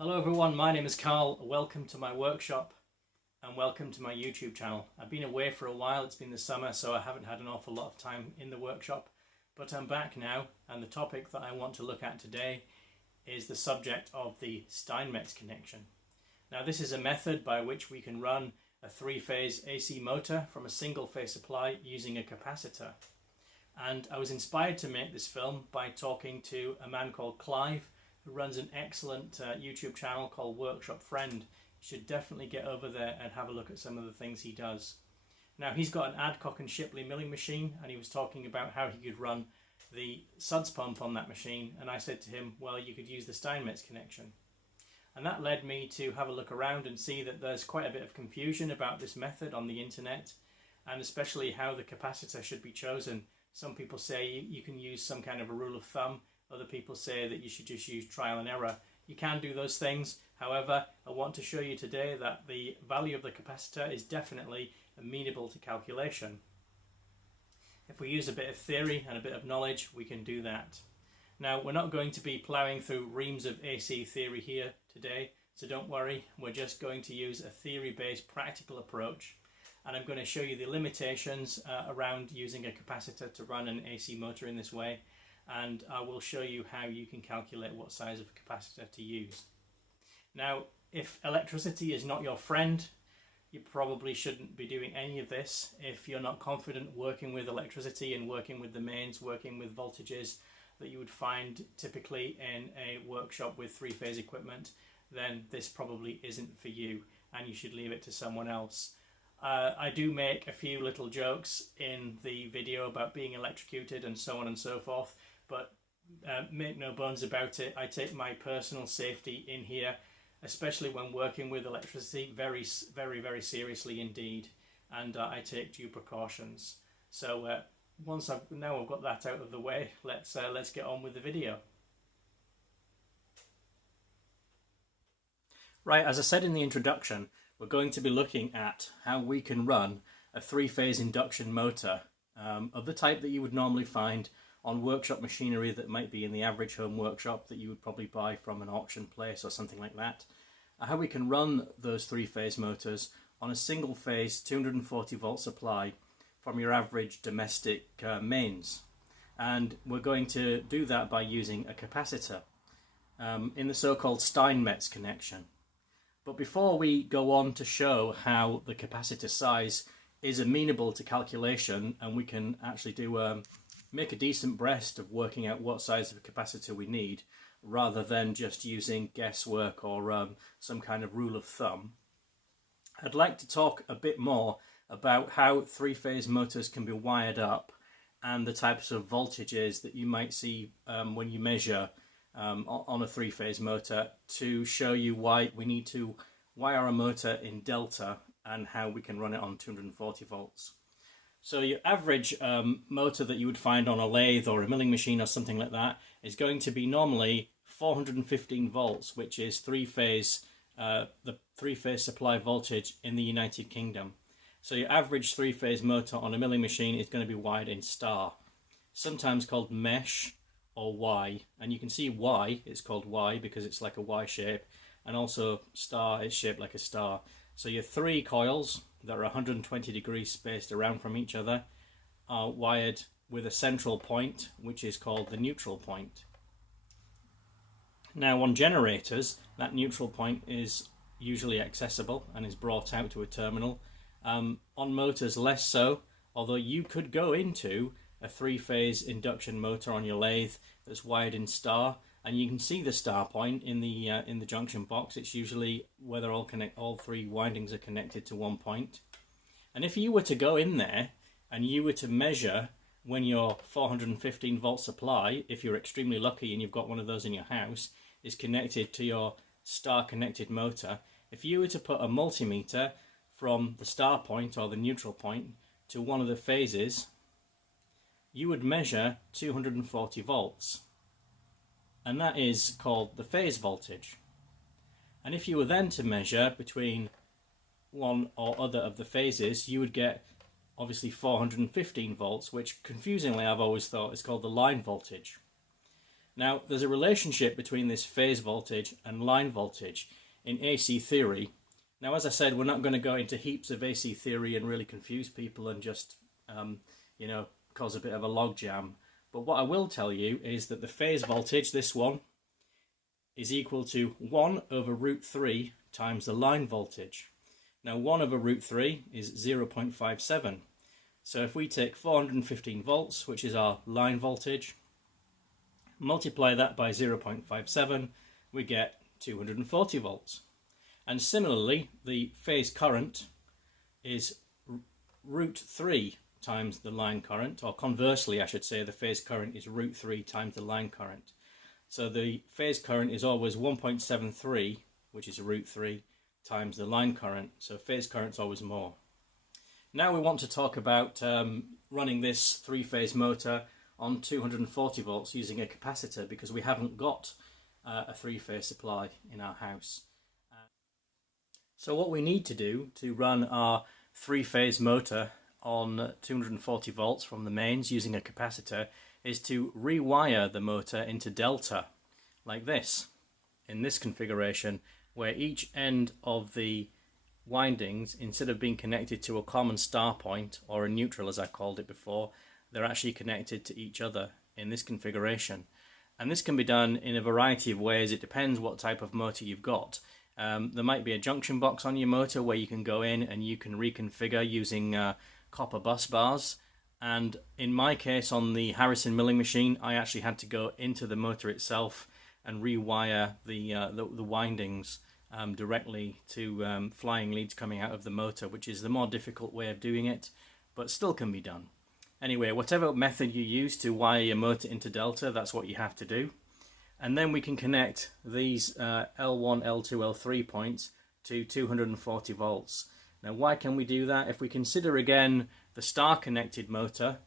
Hello everyone, my name is Carl. Welcome to my workshop and welcome to my YouTube channel. I've been away for a while, it's been the summer, so I haven't had an awful lot of time in the workshop, but I'm back now, and the topic that I want to look at today is the subject of the Steinmetz connection. Now this is a method by which we can run a three-phase AC motor from a single-phase supply using a capacitor. And I was inspired to make this film by talking to a man called Clive, who runs an excellent YouTube channel called Workshop Friend. You should definitely get over there and have a look at some of the things he does. Now he's got an Adcock and Shipley milling machine, and he was talking about how he could run the suds pump on that machine, and I said to him, well, you could use the Steinmetz connection. And that led me to have a look around and see that there's quite a bit of confusion about this method on the internet, and especially how the capacitor should be chosen. Some people say you can use some kind of a rule of thumb. Other people say that you should just use trial and error. You can do those things. However, I want to show you today that the value of the capacitor is definitely amenable to calculation. If we use a bit of theory and a bit of knowledge, we can do that. Now, we're not going to be ploughing through reams of AC theory here today, so don't worry. We're just going to use a theory-based practical approach, and I'm going to show you the limitations around using a capacitor to run an AC motor in this way, and I will show you how you can calculate what size of capacitor to use. Now, if electricity is not your friend, you probably shouldn't be doing any of this. If you're not confident working with electricity and working with the mains, working with voltages that you would find typically in a workshop with three-phase equipment, then this probably isn't for you, and you should leave it to someone else. I do make a few little jokes in the video about being electrocuted and so on and so forth, but make no bones about it, I take my personal safety in here, especially when working with electricity, very, very seriously indeed, and I take due precautions. So now I've got that out of the way, let's get on with the video. Right, as I said in the introduction, we're going to be looking at how we can run a three-phase induction motor of the type that you would normally find on workshop machinery that might be in the average home workshop that you would probably buy from an auction place or something like that. How we can run those three-phase motors on a single-phase 240 volt supply from your average domestic mains. And we're going to do that by using a capacitor in the so-called Steinmetz connection. But before we go on to show how the capacitor size is amenable to calculation, and we can actually do make a decent breast of working out what size of a capacitor we need, rather than just using guesswork or some kind of rule of thumb, I'd like to talk a bit more about how three-phase motors can be wired up and the types of voltages that you might see when you measure on a three-phase motor, to show you why we need to wire a motor in delta and how we can run it on 240 volts. So your average motor that you would find on a lathe or a milling machine or something like that is going to be normally 415 volts, which is the three-phase supply voltage in the United Kingdom. So your average three-phase motor on a milling machine is going to be wired in star, sometimes called mesh or Y, and you can see Y, it's called Y because it's like a Y shape, and also star is shaped like a star. So your three coils that are 120 degrees spaced around from each other are wired with a central point, which is called the neutral point. Now on generators, that neutral point is usually accessible and is brought out to a terminal. On motors less so, although you could go into a three-phase induction motor on your lathe that's wired in star, and you can see the star point in the junction box. It's usually where all three windings are connected to one point. And if you were to go in there and you were to measure when your 415 volt supply, if you're extremely lucky and you've got one of those in your house, is connected to your star connected motor, if you were to put a multimeter from the star point or the neutral point to one of the phases, you would measure 240 volts, and that is called the phase voltage. And if you were then to measure between one or other of the phases, you would get obviously 415 volts, which confusingly I've always thought is called the line voltage. Now, there's a relationship between this phase voltage and line voltage in AC theory. Now, as I said, we're not going to go into heaps of AC theory and really confuse people and just, cause a bit of a logjam. But what I will tell you is that the phase voltage, this one, is equal to 1 over root 3 times the line voltage. Now, 1 over root 3 is 0.57. So if we take 415 volts, which is our line voltage, multiply that by 0.57, we get 240 volts. And similarly, the phase current is root 3 times the line current, or conversely I should say, the phase current is root 3 times the line current. So the phase current is always 1.73, which is root 3 times the line current, so phase current is always more. Now we want to talk about running this three-phase motor on 240 volts using a capacitor, because we haven't got a three-phase supply in our house. So what we need to do to run our three-phase motor on 240 volts from the mains using a capacitor is to rewire the motor into delta, like this, in this configuration, where each end of the windings, instead of being connected to a common star point or a neutral as I called it before, they're actually connected to each other in this configuration. And this can be done in a variety of ways. It depends what type of motor you've got. There might be a junction box on your motor where you can go in and you can reconfigure using copper bus bars. And in my case, on the Harrison milling machine, I actually had to go into the motor itself and rewire the windings directly to flying leads coming out of the motor, which is the more difficult way of doing it, but still can be done. Anyway, whatever method you use to wire your motor into delta, that's what you have to do. And then we can connect these L1, L2, L3 points to 240 volts. Now, why can we do that? If we consider again the star-connected motor,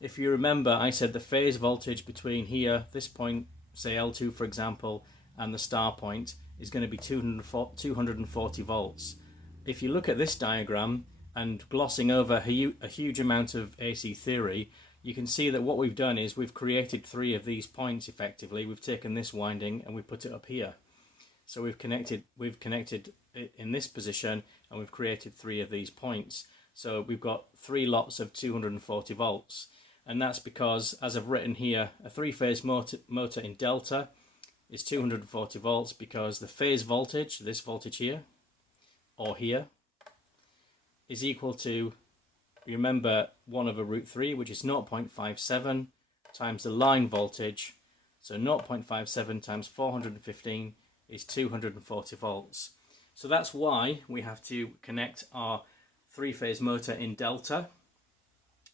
if you remember, I said the phase voltage between here, this point, say L2 for example, and the star point is going to be 240 volts. If you look at this diagram, and glossing over a huge amount of AC theory, you can see that what we've done is we've created three of these points effectively. We've taken this winding and we put it up here. So we've connected it in this position and we've created three of these points. So we've got three lots of 240 volts. And that's because, as I've written here, a three-phase motor in delta is 240 volts because the phase voltage, this voltage here, or here, is equal to, remember, 1 over root 3, which is 0.57 times the line voltage. So 0.57 times 415 is 240 volts. So that's why we have to connect our three-phase motor in delta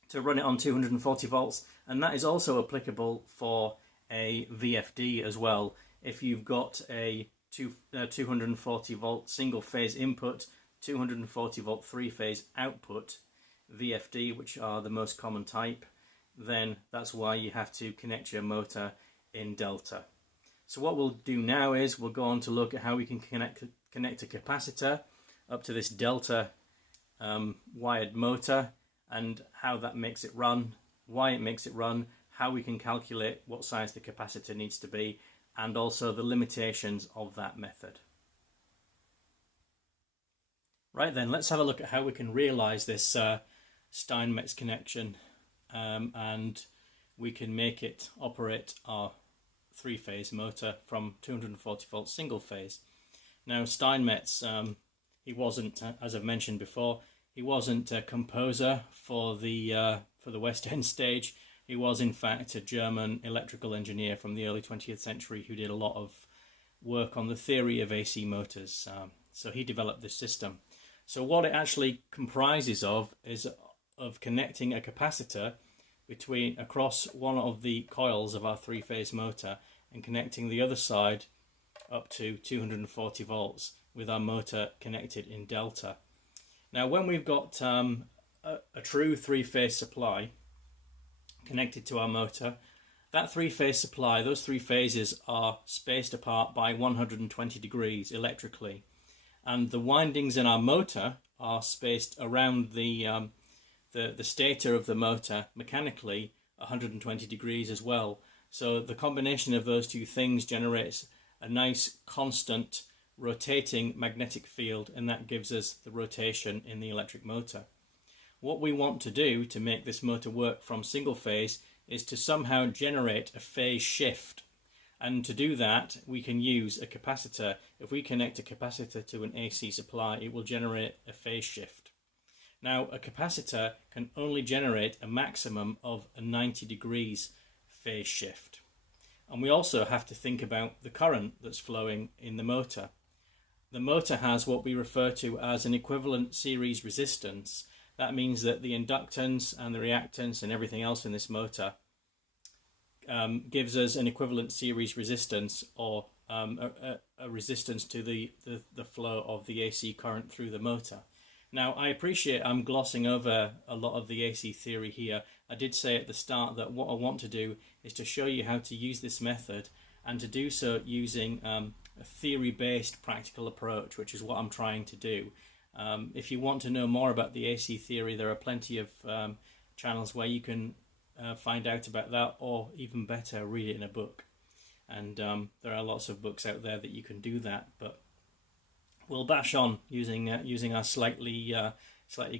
to run it on 240 volts. And that is also applicable for a VFD as well. If you've got a 240 volt single-phase input, 240 volt three-phase output VFD, which are the most common type, then that's why you have to connect your motor in delta. So what we'll do now is we'll go on to look at how we can connect a capacitor up to this delta wired motor and how that makes it run, why it makes it run, how we can calculate what size the capacitor needs to be, and also the limitations of that method. Right then, let's have a look at how we can realize this Steinmetz connection and we can make it operate our three-phase motor from 240 volt single phase. Now Steinmetz, he wasn't, as I've mentioned before, he wasn't a composer for the West End stage. He was in fact a German electrical engineer from the early 20th century who did a lot of work on the theory of AC motors. So he developed this system. So what it actually comprises of is of connecting a capacitor across one of the coils of our three-phase motor and connecting the other side up to 240 volts with our motor connected in delta. Now when we've got a true three-phase supply connected to our motor, that three-phase supply, those three phases are spaced apart by 120 degrees electrically. And the windings in our motor are spaced around the stator of the motor mechanically 120 degrees as well. So the combination of those two things generates a nice constant rotating magnetic field, and that gives us the rotation in the electric motor. What we want to do to make this motor work from single phase is to somehow generate a phase shift. And to do that, we can use a capacitor. If we connect a capacitor to an AC supply, it will generate a phase shift. Now, a capacitor can only generate a maximum of a 90 degrees phase shift. And we also have to think about the current that's flowing in the motor. The motor has what we refer to as an equivalent series resistance. That means that the inductance and the reactance and everything else in this motor gives us an equivalent series resistance, or a resistance to the flow of the AC current through the motor. Now, I appreciate I'm glossing over a lot of the AC theory here. I did say at the start that what I want to do is to show you how to use this method, and to do so using a theory-based practical approach, which is what I'm trying to do. If you want to know more about the AC theory, there are plenty of channels where you can find out about that, or even better, read it in a book. And there are lots of books out there that you can do that, but we'll bash on using our slightly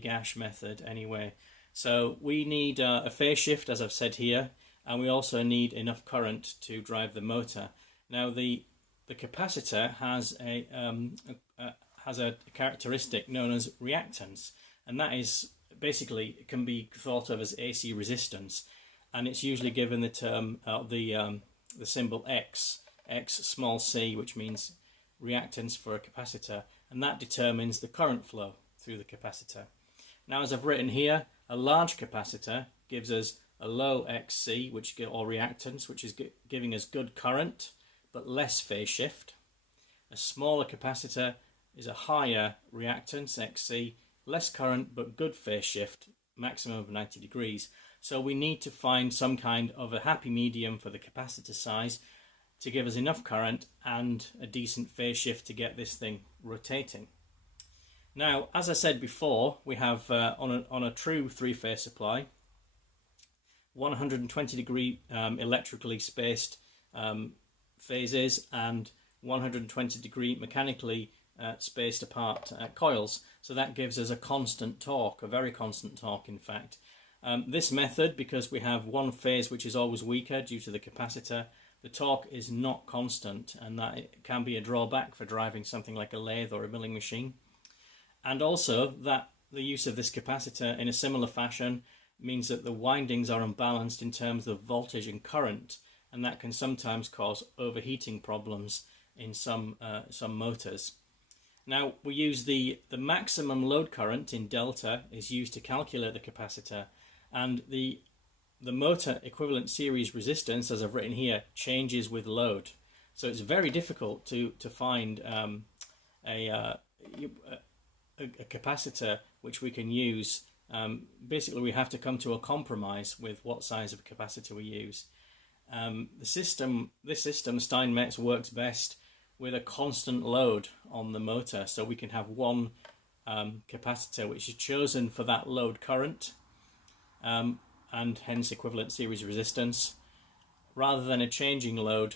gash method anyway. So we need a phase shift, as I've said here, and we also need enough current to drive the motor. Now the capacitor has a characteristic known as reactance, and that is basically, it can be thought of as AC resistance, and it's usually given the term the symbol X small c, which means reactance for a capacitor, and that determines the current flow through the capacitor. Now, as I've written here, a large capacitor gives us a low XC, or reactance, which is giving us good current but less phase shift. A smaller capacitor is a higher reactance, XC, less current but good phase shift, maximum of 90 degrees. So we need to find some kind of a happy medium for the capacitor size to give us enough current and a decent phase shift to get this thing rotating. Now, as I said before, we have on a true three-phase supply 120 degree electrically spaced phases and 120 degree mechanically spaced apart coils. So that gives us a constant torque, a very constant torque in fact. This method, because we have one phase which is always weaker due to the capacitor, the torque is not constant, and that it can be a drawback for driving something like a lathe or a milling machine. And also that the use of this capacitor in a similar fashion means that the windings are unbalanced in terms of voltage and current, and that can sometimes cause overheating problems in some motors. Now, we use the maximum load current in delta is used to calculate the capacitor, and the motor equivalent series resistance, as I've written here, changes with load. So it's very difficult to find a capacitor which we can use. Basically, we have to come to a compromise with what size of capacitor we use. This system, Steinmetz, works best with a constant load on the motor, so we can have one capacitor which is chosen for that load current, and hence equivalent series resistance, rather than a changing load,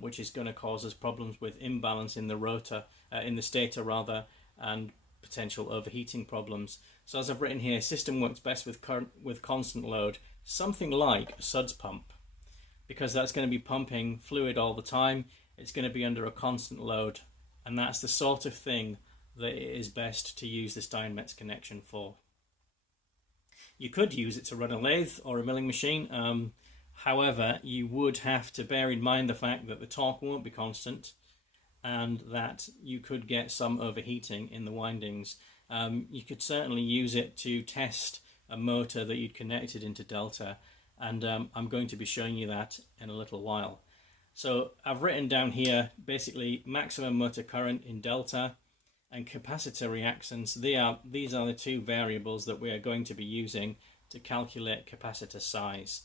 which is going to cause us problems with imbalance in the rotor, in the stator rather, and potential overheating problems. So as I've written here, system works best with constant load, something like a suds pump, because that's going to be pumping fluid all the time. It's going to be under a constant load, and that's the sort of thing that it is best to use the Steinmetz connection for. You could use it to run a lathe or a milling machine. However, you would have to bear in mind the fact that the torque won't be constant, and that you could get some overheating in the windings. You could certainly use it to test a motor that you'd connected into delta, and I'm going to be showing you that in a little while. So I've written down here basically maximum motor current in delta and capacitor reactance. These are the two variables that we are going to be using to calculate capacitor size,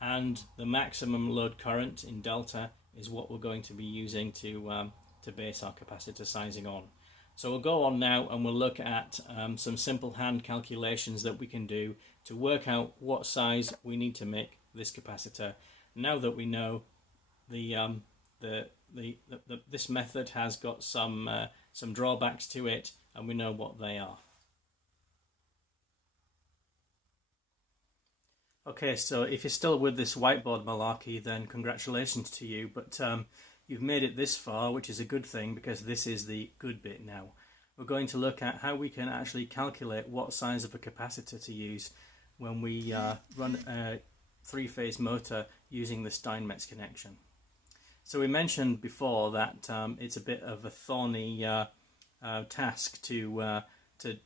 and the maximum load current in delta is what we're going to be using to base our capacitor sizing on. So we'll go on now and we'll look at some simple hand calculations that we can do to work out what size we need to make this capacitor. now that we know this method has got some drawbacks to it, and we know what they are. Okay, so if you're still with this whiteboard malarkey, then congratulations to you, but you've made it this far, which is a good thing, because this is the good bit now. We're going to look at how we can actually calculate what size of a capacitor to use when we run a three-phase motor using the Steinmetz connection. So we mentioned before that it's a bit of a thorny task to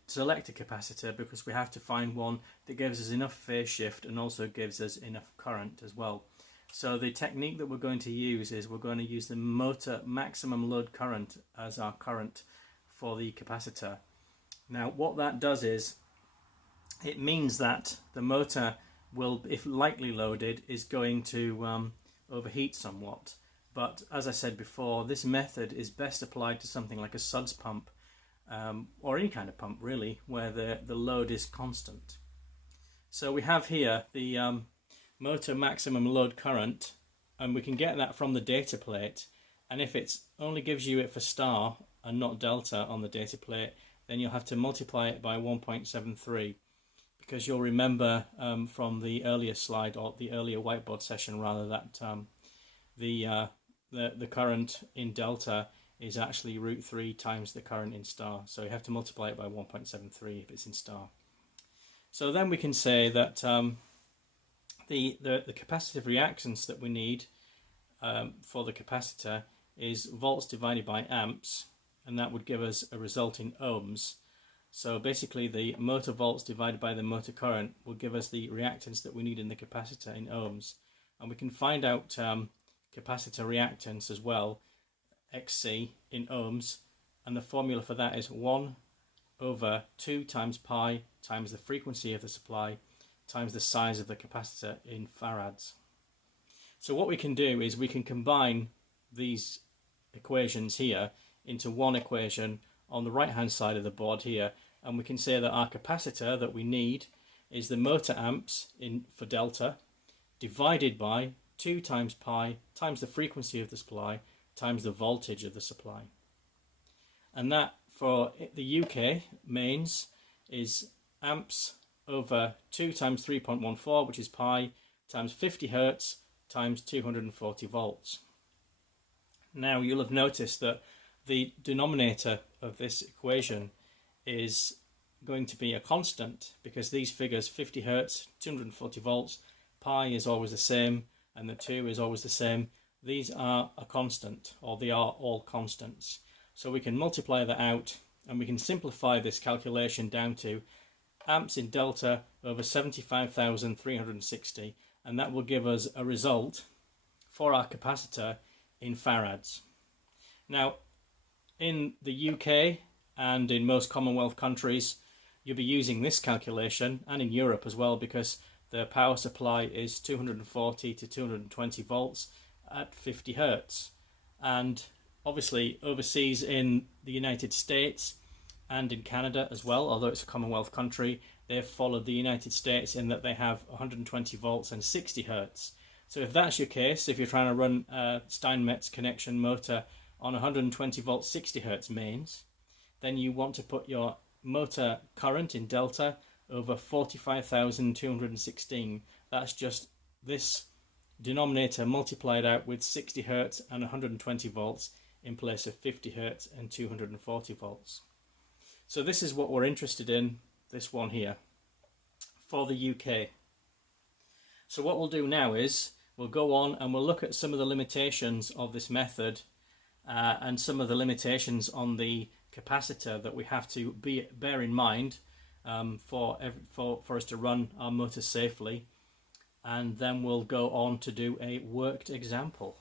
select a capacitor, because we have to find one that gives us enough phase shift and also gives us enough current as well. So the technique that we're going to use is we're going to use the motor maximum load current as our current for the capacitor. Now what that does is it means that the motor will, if lightly loaded, is going to overheat somewhat. But as I said before, this method is best applied to something like a suds pump, or any kind of pump really, where the load is constant. So we have here the motor maximum load current, and we can get that from the data plate, and if it only gives you it for star and not delta on the data plate, then you'll have to multiply it by 1.73, because you'll remember from the earlier slide, or the earlier whiteboard session rather, that the current in delta is actually √3 times the current in star, so you have to multiply it by 1.73 if it's in star. So then we can say that the capacitive reactance that we need for the capacitor is volts divided by amps, and that would give us a result in ohms. So basically the motor volts divided by the motor current will give us the reactance that we need in the capacitor in ohms, and we can find out capacitor reactance as well, XC in ohms, and the formula for that is 1/2 times pi times the frequency of the supply times the size of the capacitor in farads. So what we can do is we can combine these equations here into one equation on the right hand side of the board here, and we can say that our capacitor that we need is the motor amps for delta divided by 2 times pi times the frequency of the supply times the voltage of the supply. And that for the UK mains is amps over 2 times 3.14, which is pi, times 50 hertz times 240 volts. Now you'll have noticed that the denominator of this equation is going to be a constant, because these figures, 50 hertz, 240 volts, pi is always the same, and the 2 is always the same. These are a constant, or they are all constants. So we can multiply that out, and we can simplify this calculation down to amps in delta over 75,360, and that will give us a result for our capacitor in farads. Now in the UK and in most Commonwealth countries you'll be using this calculation, and in Europe as well, because the power supply is 240 to 220 volts at 50 hertz. And obviously overseas in the United States and in Canada as well, although it's a Commonwealth country, they've followed the United States in that they have 120 volts and 60 hertz. So if that's your case, if you're trying to run a Steinmetz connection motor on 120 volt 60 hertz mains, then you want to put your motor current in delta over 45,216. That's just this denominator multiplied out with 60 hertz and 120 volts in place of 50 hertz and 240 volts. So this is what we're interested in, this one here, for the UK. So what we'll do now is we'll go on and we'll look at some of the limitations of this method and some of the limitations on the capacitor that we have to bear in mind for us to run our motor safely, and then we'll go on to do a worked example.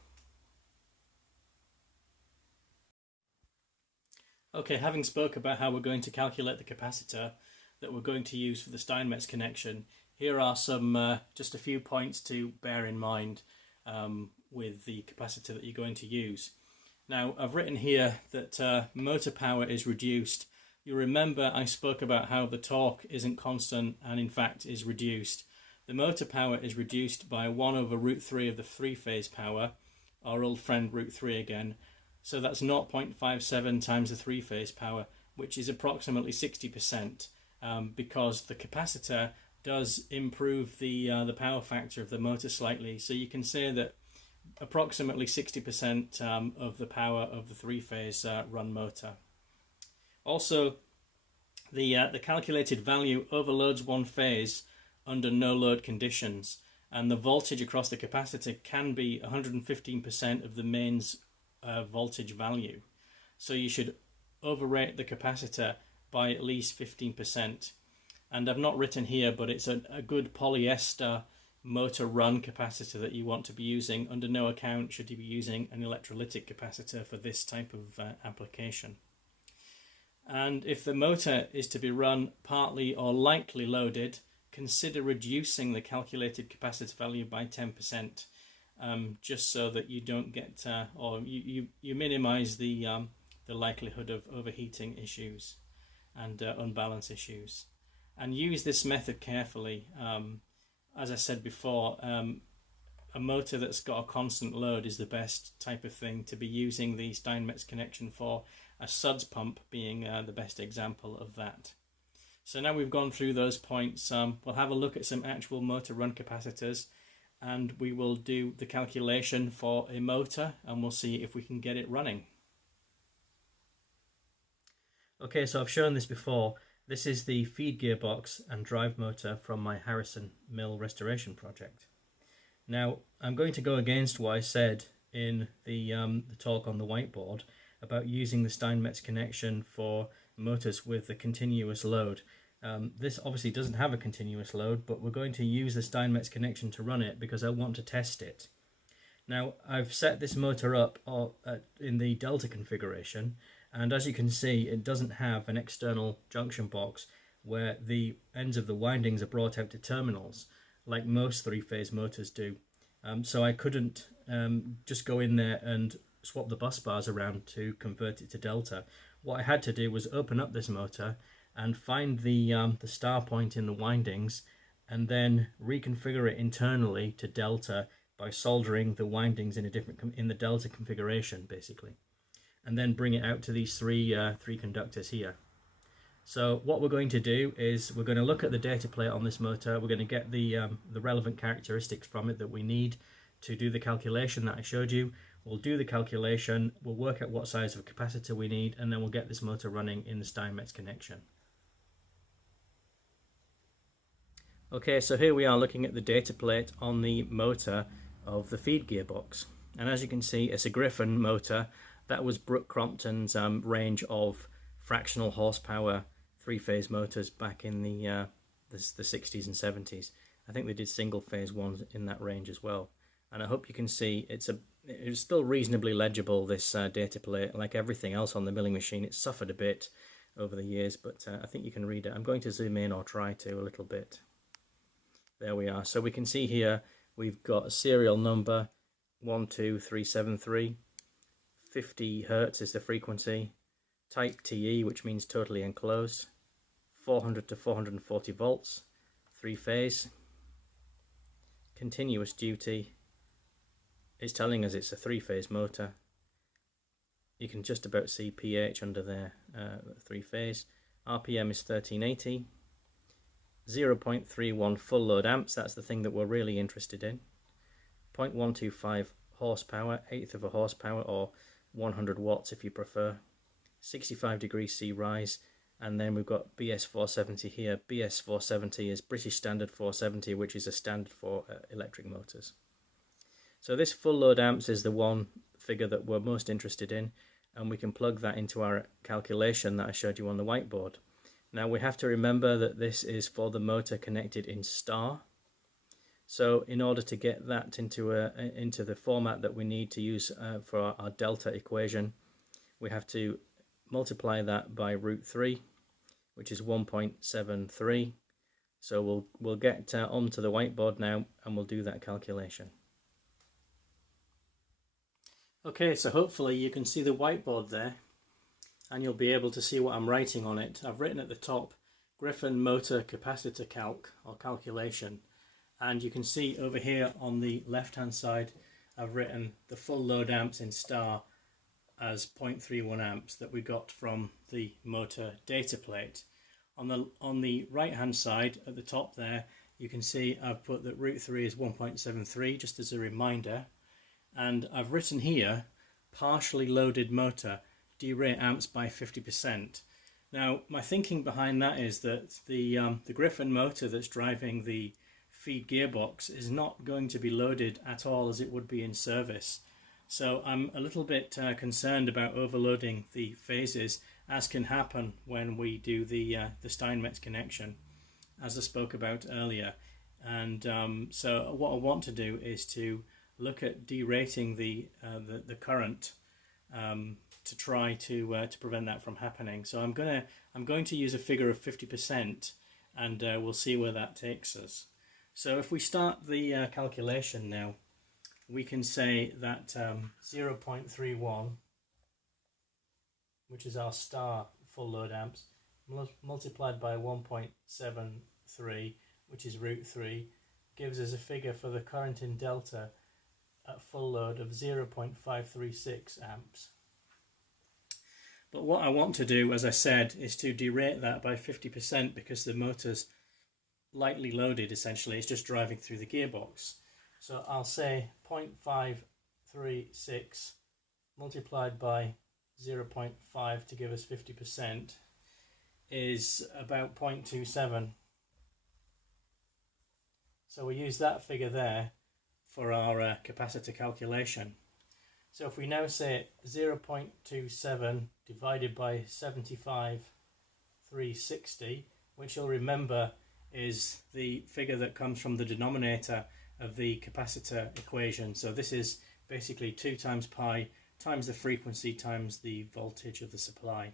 Okay, having spoke about how we're going to calculate the capacitor that we're going to use for the Steinmetz connection, here are some just a few points to bear in mind with the capacitor that you're going to use. Now I've written here that motor power is reduced. You remember I spoke about how the torque isn't constant and in fact is reduced. the motor power is reduced by 1 over root 3 of the three-phase power, our old friend root 3 again. So that's 0.57 times the three-phase power, which is approximately 60%, because the capacitor does improve the power factor of the motor slightly. So you can say that approximately 60% of the power of the three-phase run motor. Also, the calculated value overloads one phase under no load conditions, and the voltage across the capacitor can be 115% of the mains voltage value. So you should overrate the capacitor by at least 15%. And I've not written here, but it's a good polyester motor run capacitor that you want to be using. Under no account should you be using an electrolytic capacitor for this type of application. And if the motor is to be run partly or lightly loaded, consider reducing the calculated capacitance value by 10%, just so that you don't get, or you minimize the likelihood of overheating issues and unbalance issues. And use this method carefully. As I said before, a motor that's got a constant load is the best type of thing to be using the Steinmetz connection for, a suds pump being the best example of that. So now we've gone through those points, we'll have a look at some actual motor run capacitors, and we will do the calculation for a motor, and we'll see if we can get it running. Okay, so I've shown this before. This is the feed gearbox and drive motor from my Harrison Mill restoration project. Now, I'm going to go against what I said in the talk on the whiteboard about using the Steinmetz connection for motors with a continuous load. This obviously doesn't have a continuous load, but we're going to use the Steinmetz connection to run it because I want to test it. Now, I've set this motor up in the Delta configuration, and as you can see, it doesn't have an external junction box where the ends of the windings are brought out to terminals like most three-phase motors do. So I couldn't just go in there and swap the bus bars around to convert it to Delta. What I had to do was open up this motor and find the star point in the windings, and then reconfigure it internally to Delta by soldering the windings in the Delta configuration, basically, and then bring it out to these three conductors here. So what we're going to do is we're going to look at the data plate on this motor. We're going to get the relevant characteristics from it that we need to do the calculation that I showed you. We'll do the calculation, we'll work out what size of capacitor we need, and then we'll get this motor running in the Steinmetz connection. Okay, so here we are looking at the data plate on the motor of the feed gearbox. And as you can see, it's a Griffin motor. That was Brooke Crompton's range of fractional horsepower three-phase motors back in the 60s and 70s. I think they did single-phase ones in that range as well. And I hope you can see it's still reasonably legible, this data plate. Like everything else on the milling machine, it's suffered a bit over the years, but I think you can read it. I'm going to zoom in, or try to, a little bit. There we are. So we can see here we've got a serial number 12373. 50 Hertz is the frequency. Type TE, which means totally enclosed. 400 to 440 volts. 3-phase. Continuous duty. It's telling us it's a 3-phase motor. You can just about see pH under there, 3-phase. RPM is 1380. 0.31 full load amps, that's the thing that we're really interested in. 0.125 horsepower, eighth of a horsepower, or 100 watts if you prefer. 65 degrees C rise, and then we've got BS470 here. BS470 is British Standard 470, which is a standard for electric motors. So this full load amps is the one figure that we're most interested in, and we can plug that into our calculation that I showed you on the whiteboard. Now we have to remember that this is for the motor connected in star. So in order to get that into the format that we need to use for our delta equation, we have to multiply that by root 3, which is 1.73. So we'll get onto the whiteboard now, and we'll do that calculation. Okay, so hopefully you can see the whiteboard there, and you'll be able to see what I'm writing on it. I've written at the top, Griffin motor capacitor calc, or calculation, And you can see over here on the left hand side I've written the full load amps in star as 0.31 amps that we got from the motor data plate. On the right hand side at the top there, you can see I've put that root 3 is 1.73 just as a reminder, and I've written here partially loaded motor, derate amps by 50%. Now my thinking behind that is that the Griffon motor that's driving the feed gearbox is not going to be loaded at all as it would be in service. So I'm a little bit concerned about overloading the phases, as can happen when we do the Steinmetz connection, as I spoke about earlier. And so what I want to do is to look at derating the current to try to prevent that from happening. So I'm going to use a figure of 50%, and we'll see where that takes us. So if we start the calculation now, we can say that 0.31, which is our star full load amps, multiplied by 1.73, which is root 3, gives us a figure for the current in delta at full load of 0.536 amps. But what I want to do, as I said, is to derate that by 50% because the motor's lightly loaded, essentially. It's just driving through the gearbox. So I'll say 0.536 multiplied by 0.5 to give us 50% is about 0.27. So we use that figure there for our capacitor calculation. So if we now say 0.27 divided by 75,360, which you'll remember is the figure that comes from the denominator of the capacitor equation. So this is basically 2 times pi times the frequency times the voltage of the supply.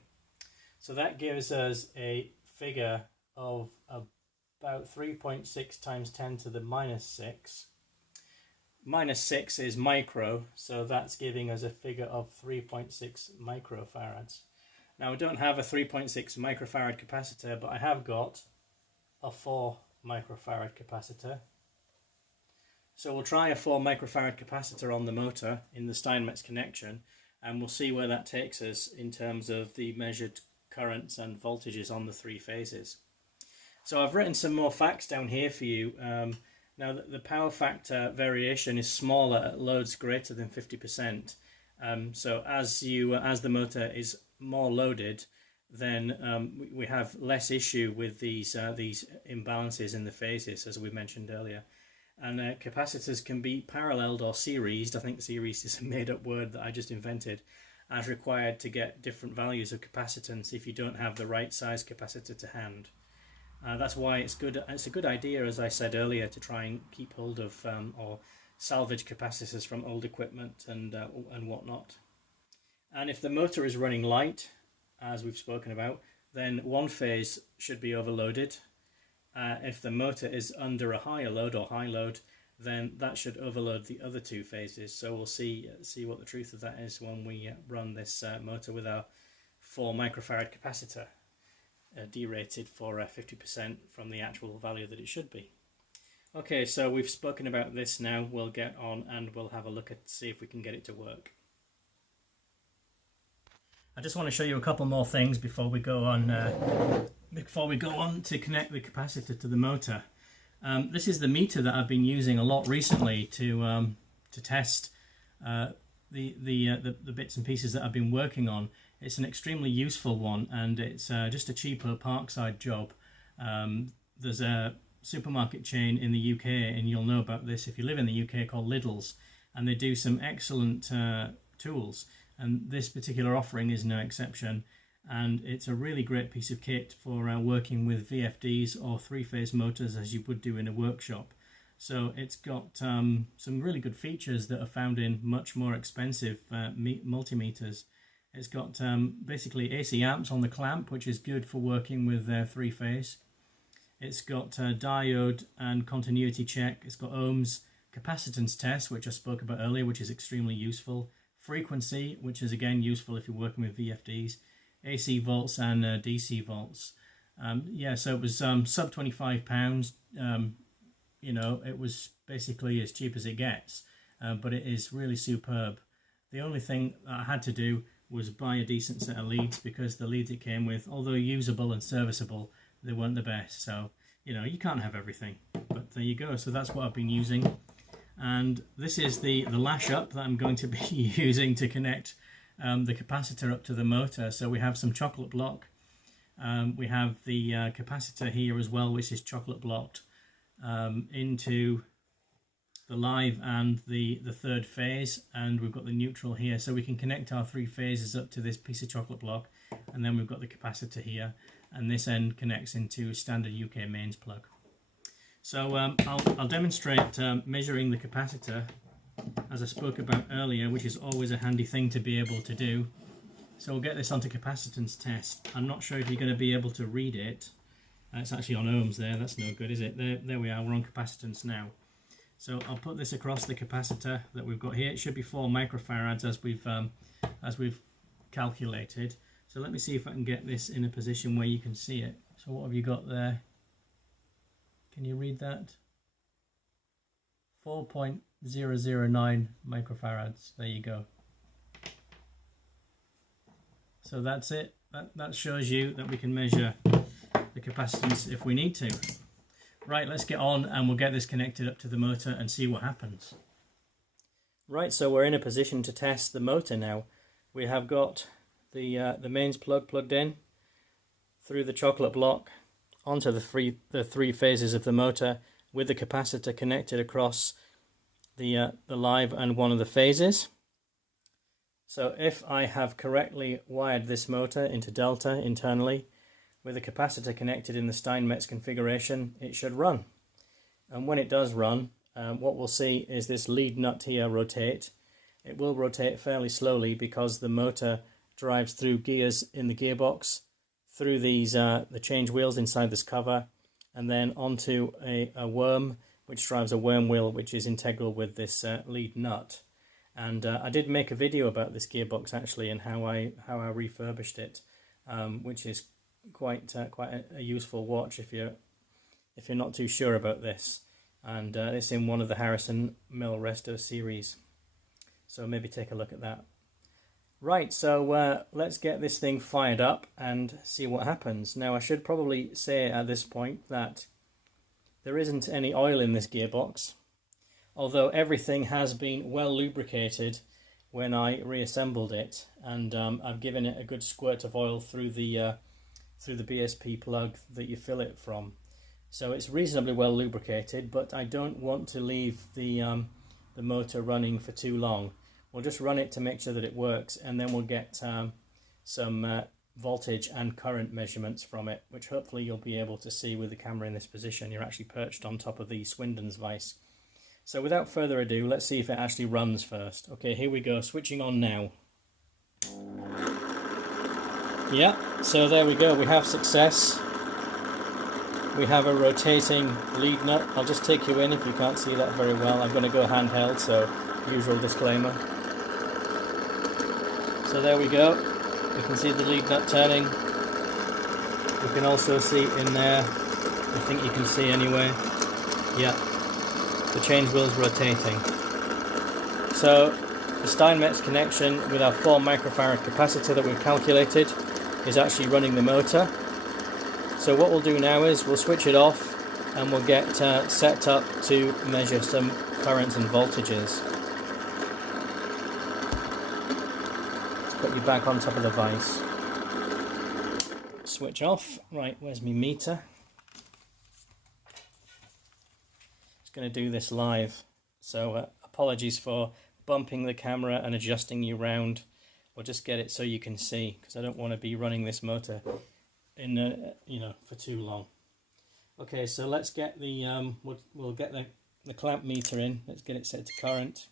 So that gives us a figure of about 3.6 times 10 to the minus 6. Minus 6 is micro, so that's giving us a figure of 3.6 microfarads. Now I don't have a 3.6 microfarad capacitor, but I have got a 4 microfarad capacitor. So we'll try a 4 microfarad capacitor on the motor in the Steinmetz connection, and we'll see where that takes us in terms of the measured currents and voltages on the 3 phases. So I've written some more facts down here for you. Now the power factor variation is smaller at loads greater than 50%. So as the motor is more loaded, then we have less issue with these imbalances in the phases, as we mentioned earlier. And capacitors can be paralleled or seriesed. I think series is a made-up word that I just invented, as required to get different values of capacitance if you don't have the right size capacitor to hand. That's why it's a good idea, as I said earlier, to try and keep hold of or salvage capacitors from old equipment and whatnot. And if the motor is running light, as we've spoken about, then one phase should be overloaded. If the motor is under a higher load or high load, then that should overload the other 2 phases. So we'll see what the truth of that is when we run this motor with our 4 microfarad capacitor derated for 50% from the actual value that it should be. Okay, so we've spoken about this now. We'll get on and we'll have a look at see if we can get it to work. I just want to show you a couple more things before we go on to connect the capacitor to the motor. This is the meter that I've been using a lot recently to test the bits and pieces that I've been working on. It's an extremely useful one, and it's just a cheaper parkside job. There's a supermarket chain in the UK, and you'll know about this if you live in the UK, called Lidl's, and they do some excellent tools, and this particular offering is no exception. And it's a really great piece of kit for working with VFDs or 3-phase motors, as you would do in a workshop. So it's got some really good features that are found in much more expensive multimeters. It's got basically AC amps on the clamp, which is good for working with 3-phase. It's got diode and continuity check. It's got ohms, capacitance test, which I spoke about earlier, which is extremely useful. Frequency, which is again useful if you're working with VFDs. AC volts and DC volts. Yeah, so it was sub £25. you know, it was basically as cheap as it gets, but it is really superb. The only thing that I had to do was buy a decent set of leads, because the leads it came with, although usable and serviceable, they weren't the best. So, you know, you can't have everything, but there you go. So that's what I've been using. And this is the lash up that I'm going to be using to connect the capacitor up to the motor. So we have some chocolate block. We have the capacitor here as well, which is chocolate blocked into the live and the third phase, and we've got the neutral here, so we can connect our 3 phases up to this piece of chocolate block. And then we've got the capacitor here, and this end connects into a standard UK mains plug. So I'll demonstrate measuring the capacitor, as I spoke about earlier, which is always a handy thing to be able to do. So we'll get this onto capacitance test. I'm not sure if you're going to be able to read it. It's actually on ohms there. That's no good, is it? There we are. We're on capacitance now. So I'll put this across the capacitor that we've got here. It should be 4 microfarads as we've calculated. So let me see if I can get this in a position where you can see it. So what have you got there? Can you read that? 4.009 microfarads. There you go. So that's it. That shows you that we can measure the capacitance if we need to. Right, let's get on and we'll get this connected up to the motor and see what happens. Right, so we're in a position to test the motor now. We have got the mains plug plugged in through the chocolate block onto the 3 phases of the motor, with the capacitor connected across the live and one of the phases. So if I have correctly wired this motor into delta internally, with the capacitor connected in the Steinmetz configuration, it should run. And when it does run, what we'll see is this lead nut here rotate. It will rotate fairly slowly because the motor drives through gears in the gearbox, through these the change wheels inside this cover, and then onto a worm, which drives a worm wheel, which is integral with this lead nut. And I did make a video about this gearbox actually, and how I refurbished it, which is quite a useful watch if you're not too sure about this. And it's in one of the Harrison Mill Resto series, so maybe take a look at that. Right, so let's get this thing fired up and see what happens. Now I should probably say at this point that there isn't any oil in this gearbox, although everything has been well lubricated when I reassembled it, and I've given it a good squirt of oil through the BSP plug that you fill it from. So it's reasonably well lubricated, but I don't want to leave the motor running for too long. We'll just run it to make sure that it works, and then we'll get some voltage and current measurements from it, which hopefully you'll be able to see with the camera in this position. You're actually perched on top of the Swindon's vise. So without further ado, let's see if it actually runs first. Okay, here we go, switching on now. Yeah, so there we go, we have success. We have a rotating lead nut. I'll just take you in if you can't see that very well. I'm going to go handheld, so usual disclaimer. So there we go. You can see the lead nut turning. You can also see in there, I think you can see anyway, yeah, the change wheel's rotating. So the Steinmetz connection with our 4 microfarad capacitor that we've calculated is actually running the motor. So what we'll do now is we'll switch it off and we'll get set up to measure some currents and voltages. Let's put you back on top of the vise. Switch off. Right, where's my meter? Just going to do this live, so apologies for bumping the camera and adjusting you round. We'll just get it so you can see, because I don't want to be running this motor in for too long. Okay, so let's get the we'll get the clamp meter in. Let's get it set to current.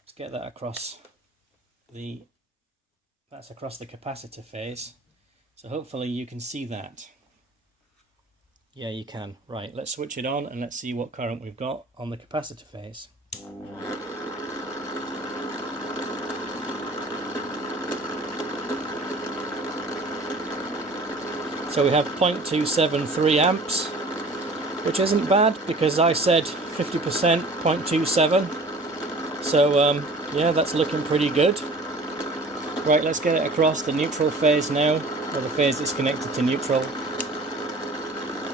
Let's get that across the capacitor phase. So hopefully you can see that. Yeah, you can. Right, let's switch it on and let's see what current we've got on the capacitor phase. So we have 0.273 amps, which isn't bad because I said 50%, 0.27. So yeah, that's looking pretty good. Right, let's get it across the neutral phase now, or the phase that's connected to neutral.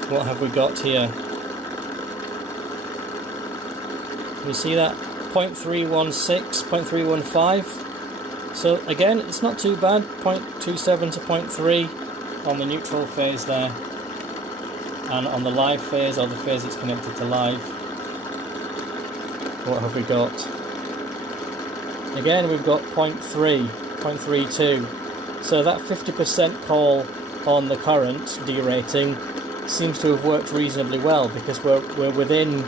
What have we got here? You see that? 0.316, 0.315. So again, it's not too bad. 0.27 to 0.3 on the neutral phase there. And on the live phase, or the phase that's connected to live, what have we got? Again, we've got 0.3, 0.32. So that 50% call on the current derating seems to have worked reasonably well, because we're within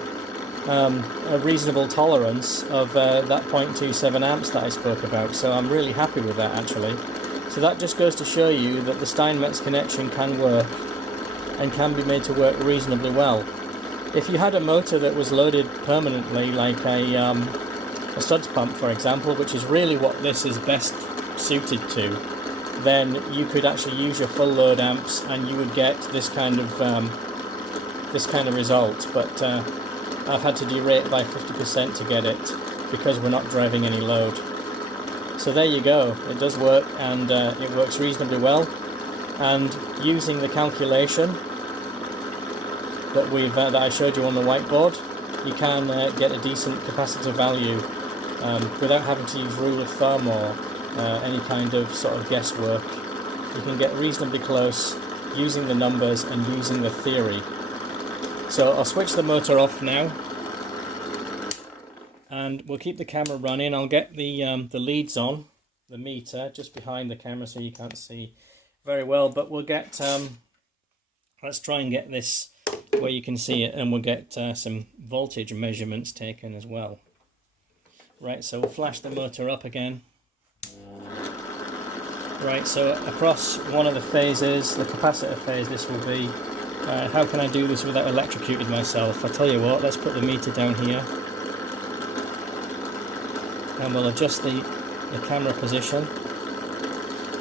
a reasonable tolerance of that 0.27 amps that I spoke about. So I'm really happy with that, actually. So that just goes to show you that the Steinmetz connection can work, and can be made to work reasonably well. If you had a motor that was loaded permanently, like a suds pump, for example, which is really what this is best suited to, then you could actually use your full load amps and you would get this kind of result. But I've had to derate by 50% to get it, because we're not driving any load. So there you go, it does work, and it works reasonably well. And using the calculation that I showed you on the whiteboard, you can get a decent capacitor value without having to use rule of thumb or any kind of sort of guesswork. You can get reasonably close using the numbers and using the theory. So I'll switch the motor off now, and we'll keep the camera running. I'll get the leads on, the meter, just behind the camera so you can't see very well, but we'll get, let's try and get this where you can see it, and we'll get some voltage measurements taken as well. Right, so we'll flash the motor up again. Right, so across one of the phases, the capacitor phase this will be. How can I do this without electrocuting myself? I'll tell you what, let's put the meter down here. And we'll adjust the camera position.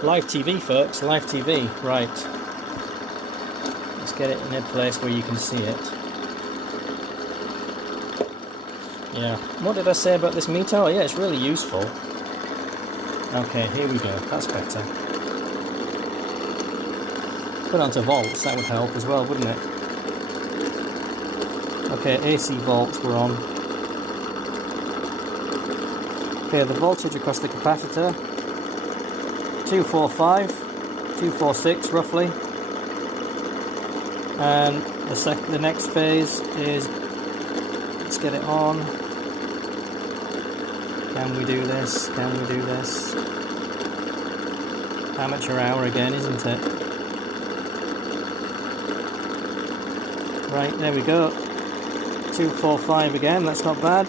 Live TV, folks, live TV. Right. Let's get it in a place where you can see it. Yeah. What did I say about this meter? Oh yeah, it's really useful. Okay, here we go. That's better. Put onto volts, that would help as well, wouldn't it? Okay, AC volts we're on. Okay, the voltage across the capacitor, 245, 246 roughly. And the next phase is, let's get it on. Can we do this? Can we do this? Amateur hour again, isn't it? Right, there we go. 245 again, that's not bad.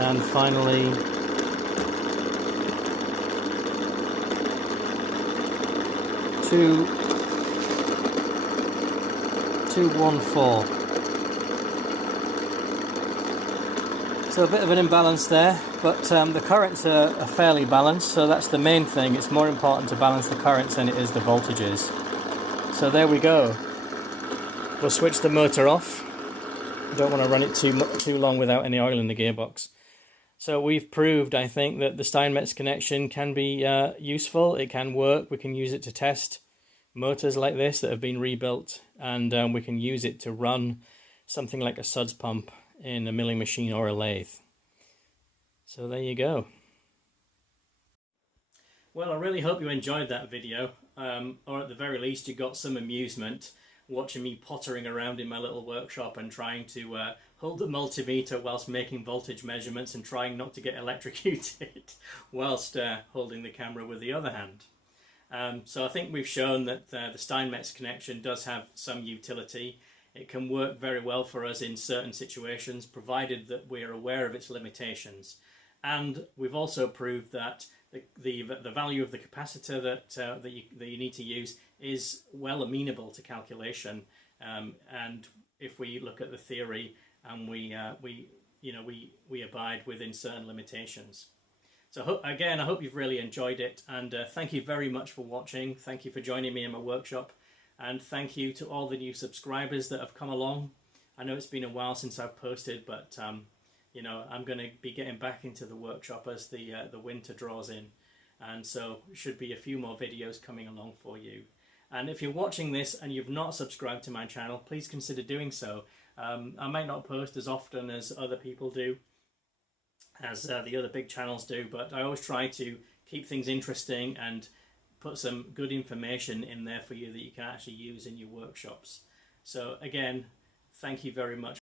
And finally, 214. So a bit of an imbalance there, but the currents are fairly balanced, so that's the main thing. It's more important to balance the currents than it is the voltages. So there we go. We'll switch the motor off. I don't want to run it too long without any oil in the gearbox. So we've proved, I think, that the Steinmetz connection can be useful. It can work. We can use it to test motors like this that have been rebuilt, and we can use it to run something like a suds pump in a milling machine or a lathe. So there you go. Well, I really hope you enjoyed that video, or at the very least you got some amusement watching me pottering around in my little workshop and trying to hold the multimeter whilst making voltage measurements and trying not to get electrocuted whilst holding the camera with the other hand. So I think we've shown that the Steinmetz connection does have some utility. It can work very well for us in certain situations, provided that we are aware of its limitations. And we've also proved that the value of the capacitor that you need to use is well amenable to calculation. And if we look at the theory and we abide within certain limitations. So again, I hope you've really enjoyed it, and thank you very much for watching. Thank you for joining me in my workshop, and thank you to all the new subscribers that have come along. I know it's been a while since I've posted, but you know, I'm going to be getting back into the workshop as the winter draws in, and so should be a few more videos coming along for you. And if you're watching this and you've not subscribed to my channel, please consider doing so. I might not post as often as other people do, as the other big channels do, but I always try to keep things interesting and put some good information in there for you that you can actually use in your workshops. So again, thank you very much.